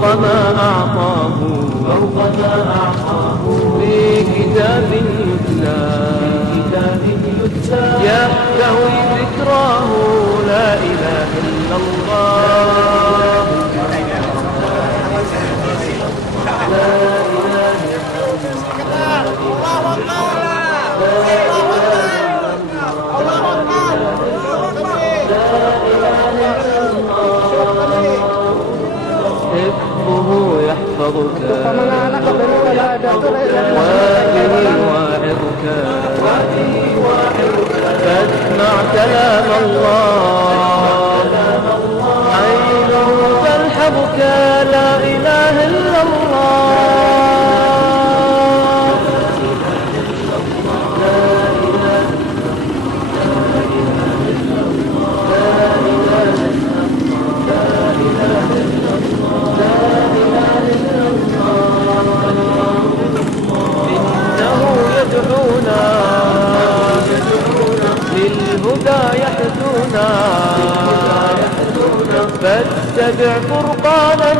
فوق ما أعطاه في كتاب يتلى يحتوي ذكراه لا إله إلا الله. حفظه يحفظك وبه واعظك فاسمع كلام الله عين تلحظك لا إله إلا الله. للهدى يهدونا فاتبع فرقانا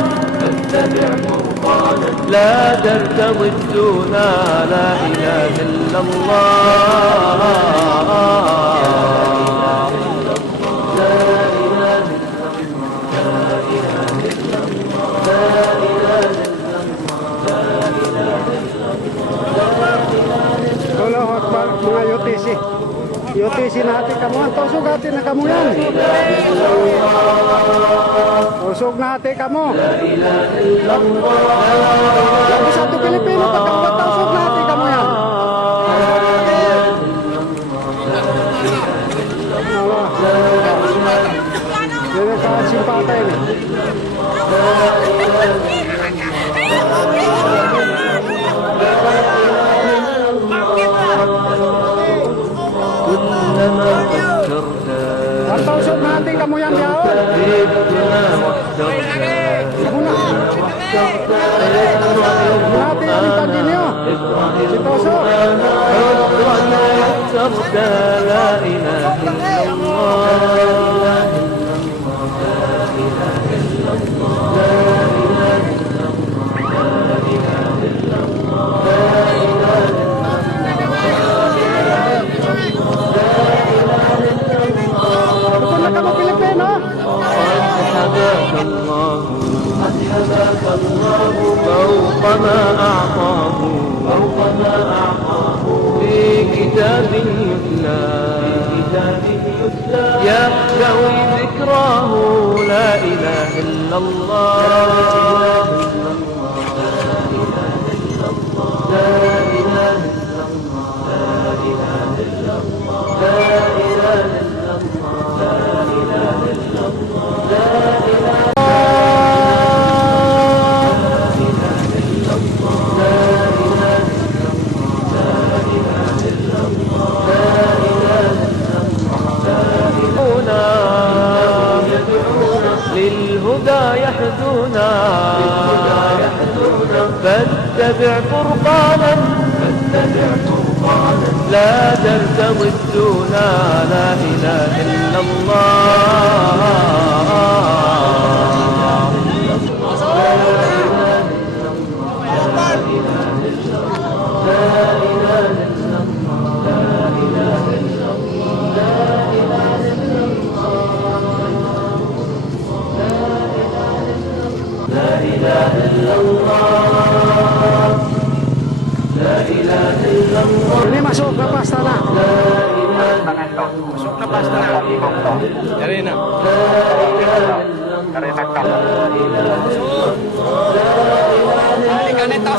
لا ترتضي الدونا لا إله إلا الله. Allahu Akbar, mga UTC. UTC natin kamu, tusog natin na kamu yan. Tusog natin kamu. Lagi satu Pilipino, pagkakulat tusog natin kamu yan. Jadi kawan simpata ini. Tusog natin kamu yang jauh. Natin ang itanginyo. Si Tusog. لا إله إلا الله. قد حباك الله فوق ما أعطاه في كتاب يتلى يحتوي ذكراه لا إله إلا الله. للهدى يهدونا فاتبع فرقانا لا ترتضي الدونا لا إله إلا الله. Ini masuk ke pastana. Masuk ke pastana. Dari mana? Dari Takam. Dari Kaneta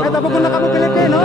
Kita bukan kamu Pilipino.